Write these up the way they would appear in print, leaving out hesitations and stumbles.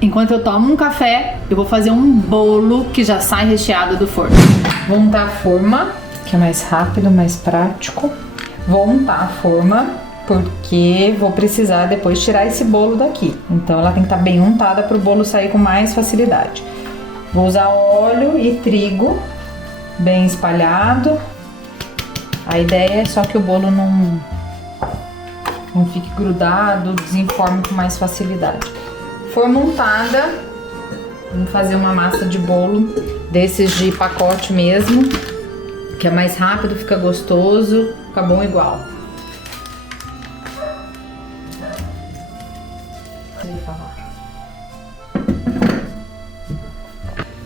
Enquanto eu tomo um café, eu vou fazer um bolo que já sai recheado do forno. Vou untar a forma, que é mais rápido, mais prático. Vou untar a forma porque vou precisar depois tirar esse bolo daqui. Então ela tem que estar bem untada para o bolo sair com mais facilidade. Vou usar óleo e trigo bem espalhado. A ideia é só que o bolo não fique grudado, desenforme com mais facilidade. Forma untada, vamos fazer uma massa de bolo desses de pacote mesmo, que é mais rápido, fica gostoso, fica bom igual.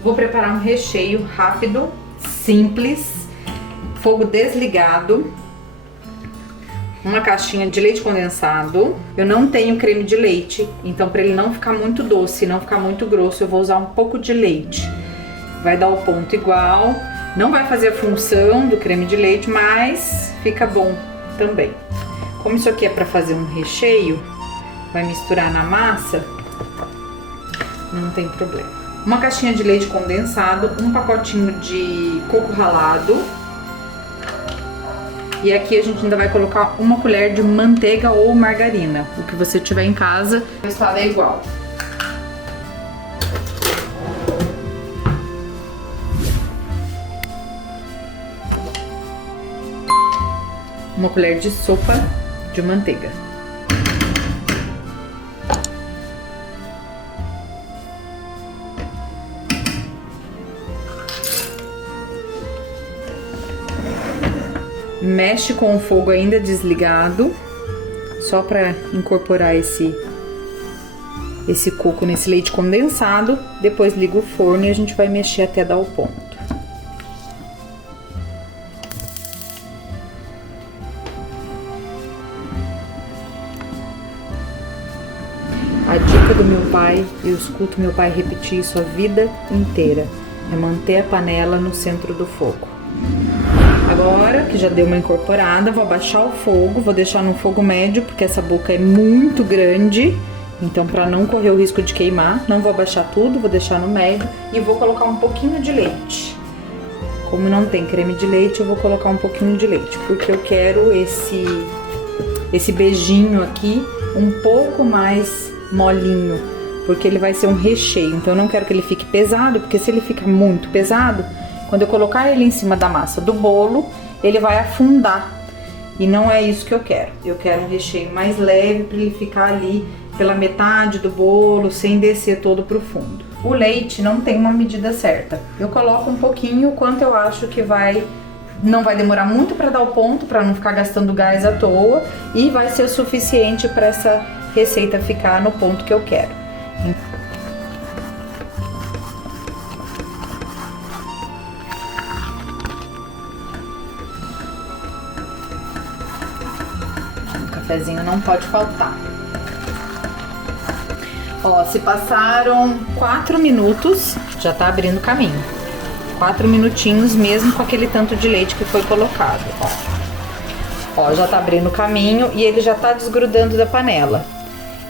Vou preparar um recheio rápido, simples, fogo desligado. Uma caixinha de leite condensado. Eu não tenho creme de leite, então para ele não ficar muito doce, não ficar muito grosso, eu vou usar um pouco de leite. Vai dar o ponto igual, não vai fazer a função do creme de leite, mas fica bom também. Como isso aqui é para fazer um recheio, vai misturar na massa, não tem problema. Uma caixinha de leite condensado, um pacotinho de coco ralado. E aqui a gente ainda vai colocar uma colher de manteiga ou margarina, o que você tiver em casa, o resultado é igual. Uma colher de sopa de manteiga. Mexe com o fogo ainda desligado, só para incorporar esse coco nesse leite condensado. Depois liga o forno e a gente vai mexer até dar o ponto. A dica do meu pai, eu escuto meu pai repetir isso a vida inteira, é manter a panela no centro do fogo. Agora que já deu uma incorporada, vou abaixar o fogo, vou deixar no fogo médio, porque essa boca é muito grande, então para não correr o risco de queimar, não vou abaixar tudo, vou deixar no médio e vou colocar um pouquinho de leite. Como não tem creme de leite, eu vou colocar um pouquinho de leite, porque eu quero esse beijinho aqui um pouco mais molinho, porque ele vai ser um recheio, então eu não quero que ele fique pesado, porque se ele fica muito pesado, quando eu colocar ele em cima da massa do bolo, ele vai afundar. E não é isso que eu quero. Eu quero um recheio mais leve para ele ficar ali pela metade do bolo, sem descer todo pro fundo. O leite não tem uma medida certa. Eu coloco um pouquinho, o quanto eu acho que não vai demorar muito para dar o ponto, para não ficar gastando gás à toa. E vai ser o suficiente para essa receita ficar no ponto que eu quero. Cafezinho não pode faltar. Ó, se passaram 4 minutos, já tá abrindo caminho. 4 minutinhos mesmo com aquele tanto de leite que foi colocado, ó. Já tá abrindo caminho e ele já tá desgrudando da panela.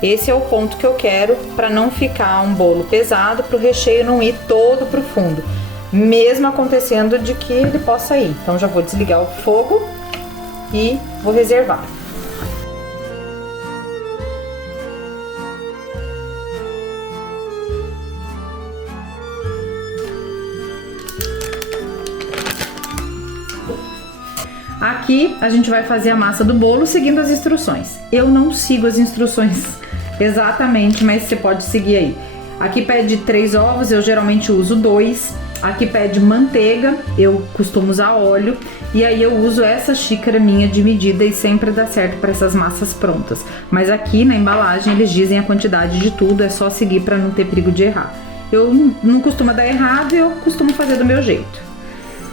Esse é o ponto que eu quero para não ficar um bolo pesado, pro recheio não ir todo pro fundo. Mesmo acontecendo de que ele possa ir. Então já vou desligar o fogo e vou reservar. Aqui a gente vai fazer a massa do bolo seguindo as instruções. Eu não sigo as instruções exatamente, mas você pode seguir aí. Aqui pede 3 ovos, eu geralmente uso 2. Aqui pede manteiga, eu costumo usar óleo. E aí eu uso essa xícara minha de medida e sempre dá certo para essas massas prontas. Mas aqui na embalagem eles dizem a quantidade de tudo, é só seguir para não ter perigo de errar. Eu não costumo dar errado, eu costumo fazer do meu jeito.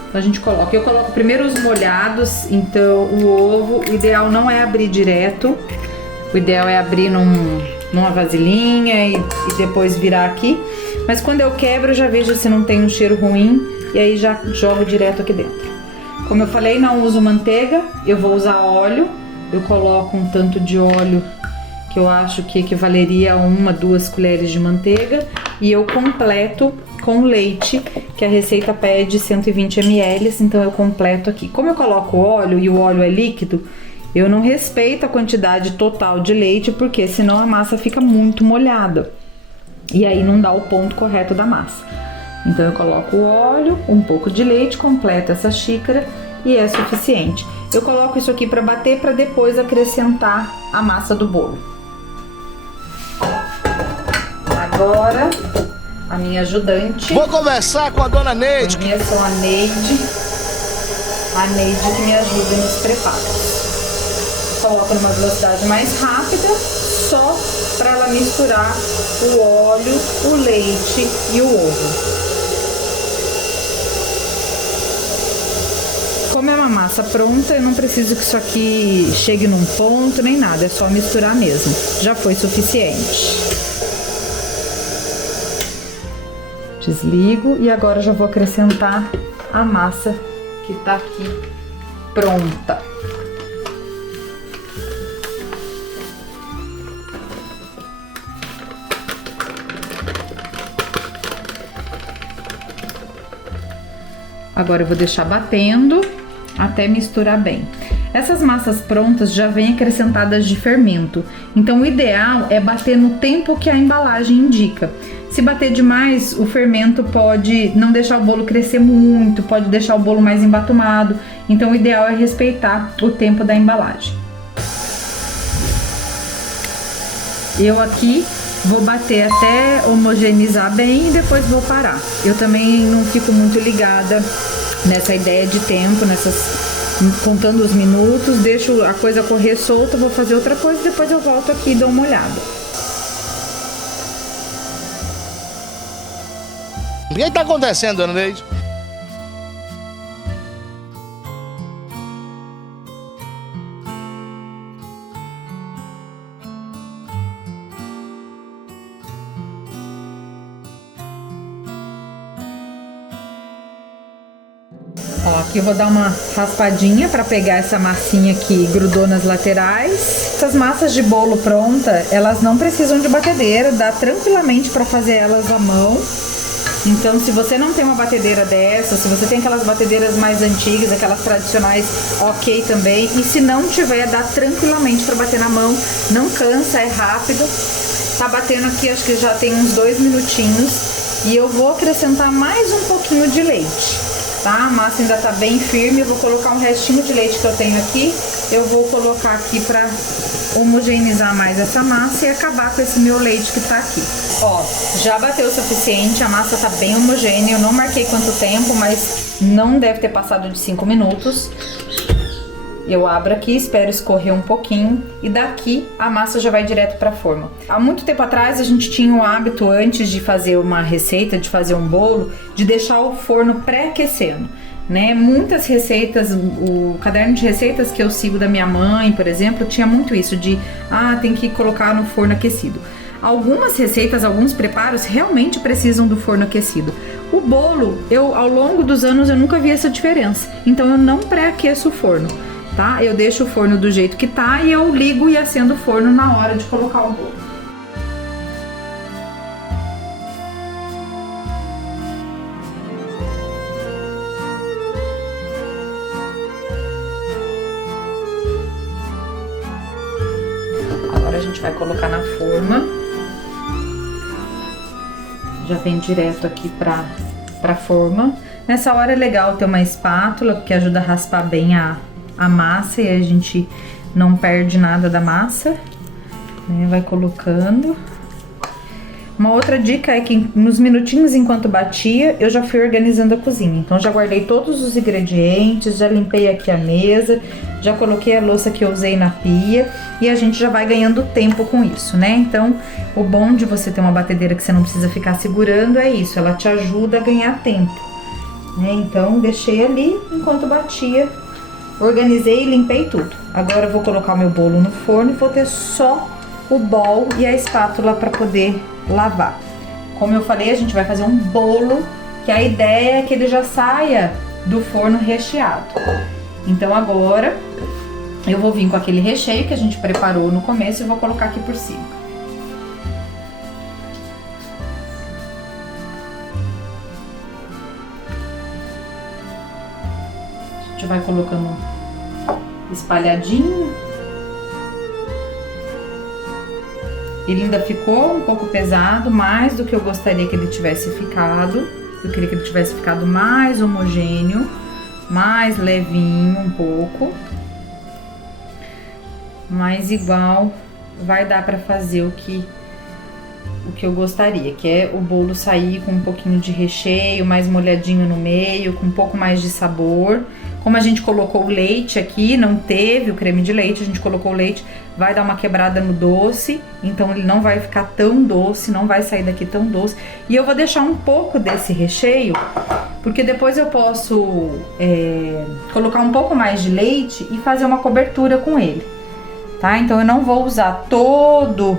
Então a gente coloca, eu coloco primeiro os molhados, então o ovo, o ideal não é abrir direto, o ideal é abrir numa vasilhinha e depois virar aqui, mas quando eu quebro eu já vejo se não tem um cheiro ruim e aí já jogo direto aqui dentro. Como eu falei, não uso manteiga, eu vou usar óleo, eu coloco um tanto de óleo que que eu acho que equivaleria a 1, 2 colheres de manteiga, e eu completo com leite, que a receita pede 120 ml, então eu completo aqui. Como eu coloco óleo e o óleo é líquido, eu não respeito a quantidade total de leite, porque senão a massa fica muito molhada e aí não dá o ponto correto da massa. Então eu coloco o óleo, um pouco de leite, completo essa xícara e é suficiente. Eu coloco isso aqui para bater, para depois acrescentar a massa do bolo. Agora, a minha ajudante. Vou conversar com a dona Neide. Conheço a Neide. A Neide que me ajuda nos preparos. Coloco numa velocidade mais rápida, só para ela misturar o óleo, o leite e o ovo. Como é uma massa pronta, eu não preciso que isso aqui chegue num ponto nem nada, é só misturar mesmo. Já foi suficiente. Desligo e agora já vou acrescentar a massa que tá aqui pronta. Agora eu vou deixar batendo até misturar bem. Essas massas prontas já vêm acrescentadas de fermento, então o ideal é bater no tempo que a embalagem indica. Se bater demais, o fermento pode não deixar o bolo crescer muito, pode deixar o bolo mais embatumado, então o ideal é respeitar o tempo da embalagem. Eu aqui vou bater até homogeneizar bem e depois vou parar. Eu também não fico muito ligada nessa ideia de tempo, contando os minutos, deixo a coisa correr solta, vou fazer outra coisa, depois eu volto aqui e dou uma olhada. O que está acontecendo, dona Neide? Ó, aqui eu vou dar uma raspadinha para pegar essa massinha que grudou nas laterais. Essas massas de bolo pronta, elas não precisam de batedeira, dá tranquilamente para fazer elas à mão. Então, se você não tem uma batedeira dessa, se você tem aquelas batedeiras mais antigas, aquelas tradicionais, ok também. E se não tiver, dá tranquilamente para bater na mão, não cansa, é rápido. Tá batendo aqui, acho que já tem uns 2 minutinhos. E eu vou acrescentar mais um pouquinho de leite, tá? A massa ainda tá bem firme, eu vou colocar um restinho de leite que eu tenho aqui. Eu vou colocar aqui para homogeneizar mais essa massa e acabar com esse meu leite que tá aqui. Ó, já bateu o suficiente, a massa tá bem homogênea, eu não marquei quanto tempo, mas não deve ter passado de 5 minutos. Eu abro aqui, espero escorrer um pouquinho e daqui a massa já vai direto para a forma. Há muito tempo atrás a gente tinha o hábito, antes de fazer uma receita, de fazer um bolo, de deixar o forno pré-aquecendo, né? Muitas receitas, o caderno de receitas que eu sigo da minha mãe, por exemplo, tinha muito isso de, tem que colocar no forno aquecido. Algumas receitas, alguns preparos realmente precisam do forno aquecido. O bolo, ao longo dos anos eu nunca vi essa diferença, então eu não pré-aqueço o forno. Tá? Eu deixo o forno do jeito que tá e eu ligo e acendo o forno na hora de colocar o bolo. Agora a gente vai colocar na forma. Já vem direto aqui pra forma. Nessa hora é legal ter uma espátula, porque ajuda a raspar bem a massa e a gente não perde nada da massa, né? Vai colocando. Uma outra dica é que nos minutinhos enquanto batia, eu já fui organizando a cozinha. Então já guardei todos os ingredientes, já limpei aqui a mesa, já coloquei a louça que eu usei na pia e a gente já vai ganhando tempo com isso, né? Então o bom de você ter uma batedeira que você não precisa ficar segurando é isso, ela te ajuda a ganhar tempo, né? Então deixei ali enquanto batia. Organizei e limpei tudo. Agora eu vou colocar o meu bolo no forno e vou ter só o bowl e a espátula para poder lavar. Como eu falei, a gente vai fazer um bolo que a ideia é que ele já saia do forno recheado. Então agora Eu vou vir com aquele recheio que a gente preparou no começo e vou colocar aqui por cima. A gente vai colocando espalhadinho. Ele ainda ficou um pouco pesado, mais do que eu gostaria que ele tivesse ficado. Eu queria que ele tivesse ficado mais homogêneo, mais levinho um pouco. Mas igual vai dar pra fazer o que eu gostaria, que é o bolo sair com um pouquinho de recheio, mais molhadinho no meio, com um pouco mais de sabor. Como a gente colocou o leite aqui, não teve o creme de leite, a gente colocou o leite, vai dar uma quebrada no doce, então ele não vai ficar tão doce, não vai sair daqui tão doce. E eu vou deixar um pouco desse recheio, porque depois eu posso colocar um pouco mais de leite e fazer uma cobertura com ele, tá? Então eu não vou usar todo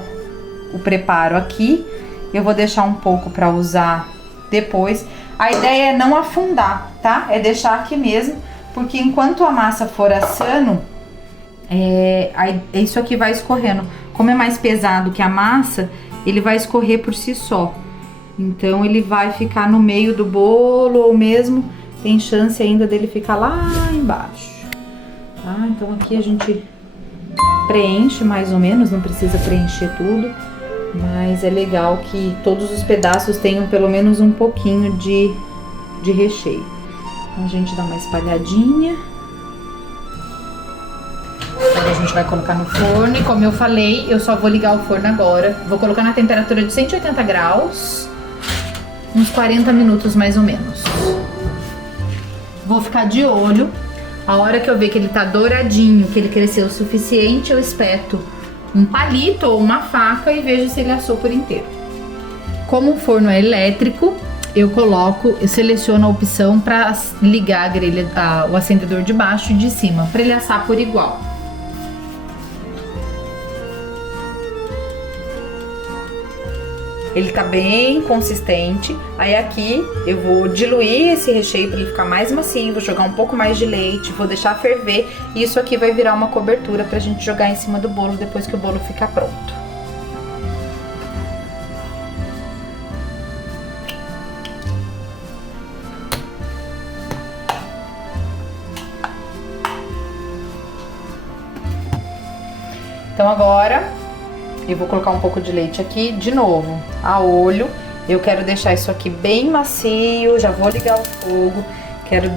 o preparo aqui, eu vou deixar um pouco para usar depois. A ideia é não afundar, tá? É deixar aqui mesmo, porque enquanto a massa for assando, isso aqui vai escorrendo. Como é mais pesado que a massa, ele vai escorrer por si só. Então ele vai ficar no meio do bolo, ou mesmo tem chance ainda dele ficar lá embaixo. Tá? Então aqui a gente preenche mais ou menos, não precisa preencher tudo, mas é legal que todos os pedaços tenham pelo menos um pouquinho de recheio. Então a gente dá uma espalhadinha. Agora a gente vai colocar no forno e, como eu falei, eu só vou ligar o forno agora. Vou colocar na temperatura de 180 graus, uns 40 minutos mais ou menos. Vou ficar de olho. A hora que eu ver que ele tá douradinho, que ele cresceu o suficiente, eu espeto um palito ou uma faca e vejo se ele assou por inteiro. Como o forno é elétrico, eu seleciono a opção para ligar a grelha, o acendedor de baixo e de cima, para ele assar por igual. Ele tá bem consistente. Aí aqui eu vou diluir esse recheio para ele ficar mais macio, vou jogar um pouco mais de leite, vou deixar ferver e isso aqui vai virar uma cobertura pra gente jogar em cima do bolo depois que o bolo ficar pronto. Então agora eu vou colocar um pouco de leite aqui, de novo, a olho. Eu quero deixar isso aqui bem macio, já vou ligar o fogo. Quero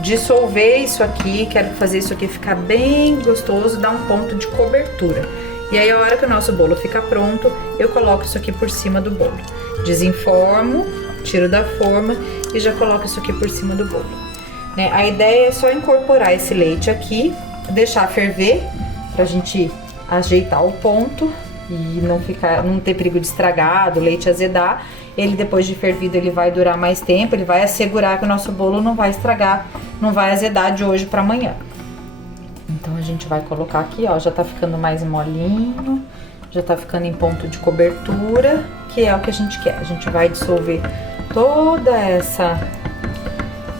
dissolver isso aqui, quero fazer isso aqui ficar bem gostoso, dar um ponto de cobertura. E aí a hora que o nosso bolo ficar pronto, eu coloco isso aqui por cima do bolo. Desenformo, tiro da forma e já coloco isso aqui por cima do bolo. Né? A ideia é só incorporar esse leite aqui, deixar ferver pra gente ajeitar o ponto e não ter perigo de estragar, do leite azedar. Ele, depois de fervido, ele vai durar mais tempo, ele vai assegurar que o nosso bolo não vai estragar, não vai azedar de hoje para amanhã. Então a gente vai colocar aqui, ó, já tá ficando mais molinho, já tá ficando em ponto de cobertura, que é o que a gente quer. A gente vai dissolver toda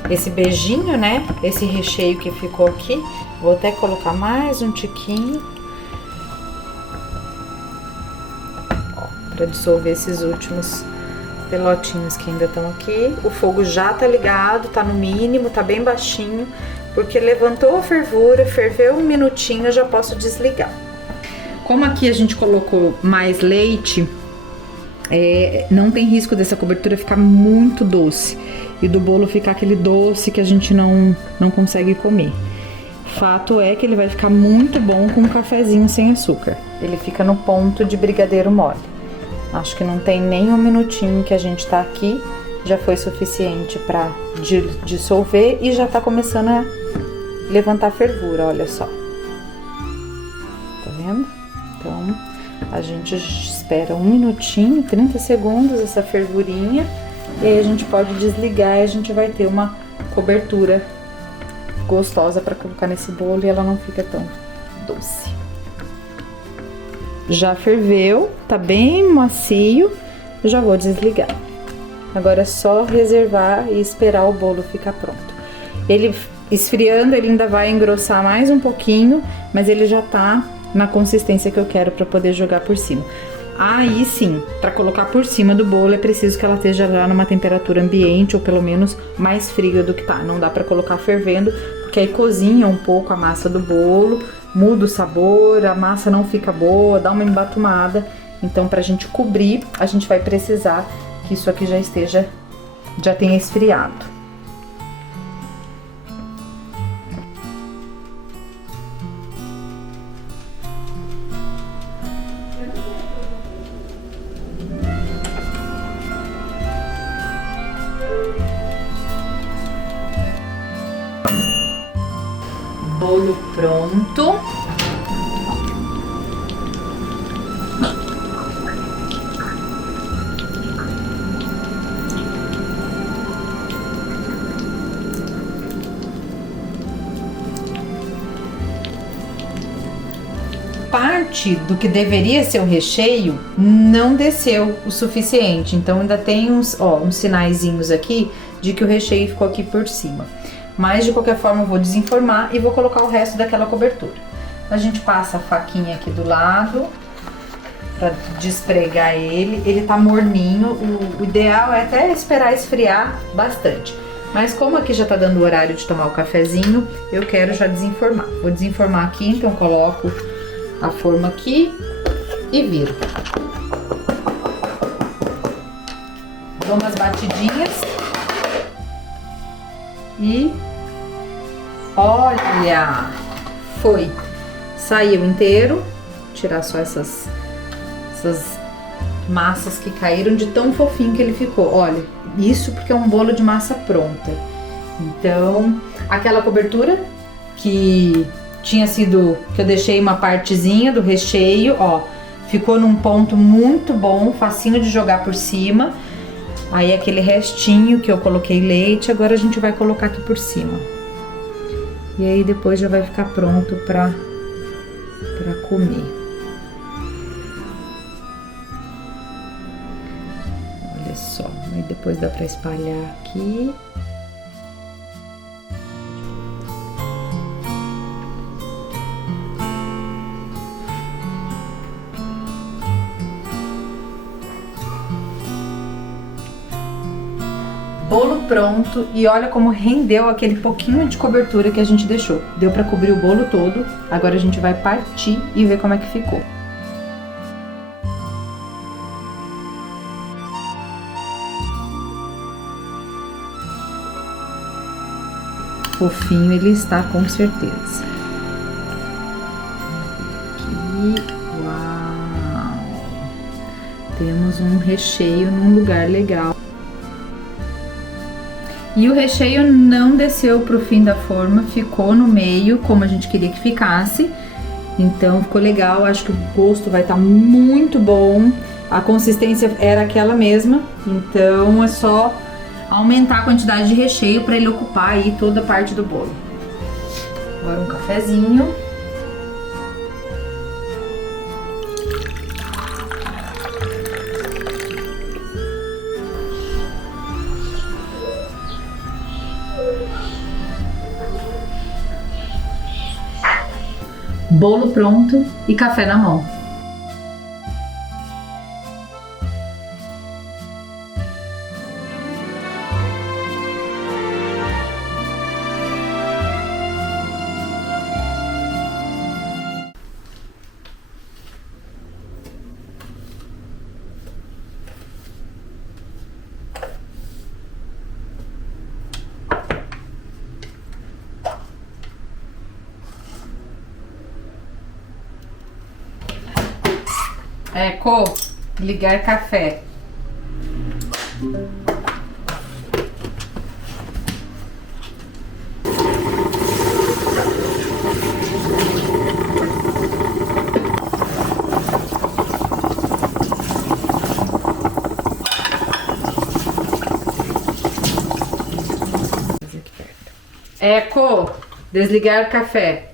esse beijinho, né? Esse recheio que ficou aqui. Vou até colocar mais um tiquinho. Para dissolver esses últimos pelotinhos que ainda estão aqui. O fogo já tá ligado, tá no mínimo, tá bem baixinho, porque levantou a fervura, ferveu um minutinho, eu já posso desligar. Como aqui a gente colocou mais leite, não tem risco dessa cobertura ficar muito doce e do bolo ficar aquele doce que a gente não consegue comer. Fato é que ele vai ficar muito bom com um cafezinho sem açúcar. Ele fica no ponto de brigadeiro mole. Acho que não tem nem um minutinho que a gente tá aqui, já foi suficiente para dissolver e já tá começando a levantar fervura, olha só. Tá vendo? Então, a gente espera um minutinho, 30 segundos essa fervurinha, e aí a gente pode desligar e a gente vai ter uma cobertura gostosa para colocar nesse bolo e ela não fica tão doce. Já ferveu, tá bem macio, eu já vou desligar. Agora é só reservar e esperar o bolo ficar pronto. Ele esfriando, ele ainda vai engrossar mais um pouquinho, mas ele já tá na consistência que eu quero para poder jogar por cima. Aí sim, para colocar por cima do bolo é preciso que ela esteja já numa temperatura ambiente ou pelo menos mais fria do que tá. Não dá para colocar fervendo, porque aí cozinha um pouco a massa do bolo, muda o sabor, a massa não fica boa, dá uma embatumada. Então, pra gente cobrir, a gente vai precisar que isso aqui já tenha esfriado. Bolo pronto. Parte do que deveria ser o recheio não desceu o suficiente, então ainda tem uns sinaizinhos aqui de que o recheio ficou aqui por cima. Mas de qualquer forma eu vou desenformar e vou colocar o resto daquela cobertura. A gente passa a faquinha aqui do lado para despregar ele. Ele tá morninho, o ideal é até esperar esfriar bastante. Mas como aqui já tá dando o horário de tomar o cafezinho, eu quero já desenformar. Vou desenformar aqui, então coloco a forma aqui e viro. Dou umas batidinhas. E olha, foi, saiu inteiro. Vou tirar só essas massas que caíram de tão fofinho que ele ficou. Olha, isso porque é um bolo de massa pronta. Então, aquela cobertura que tinha sido, que eu deixei uma partezinha do recheio, ó, ficou num ponto muito bom, facinho de jogar por cima. Aí aquele restinho que eu coloquei leite, agora a gente vai colocar aqui por cima. E aí depois já vai ficar pronto pra comer. Olha só, aí depois dá pra espalhar aqui. Bolo pronto, e olha como rendeu aquele pouquinho de cobertura que a gente deixou. Deu pra cobrir o bolo todo, agora a gente vai partir e ver como é que ficou. Fofinho ele está, com certeza. Aqui, uau! Temos um recheio num lugar legal. E o recheio não desceu pro fim da forma, ficou no meio, como a gente queria que ficasse. Então ficou legal, acho que o gosto vai estar muito bom. A consistência era aquela mesma, então é só aumentar a quantidade de recheio para ele ocupar aí toda a parte do bolo. Agora um cafezinho. Bolo pronto e café na mão. Eco, ligar café. Eco, desligar café.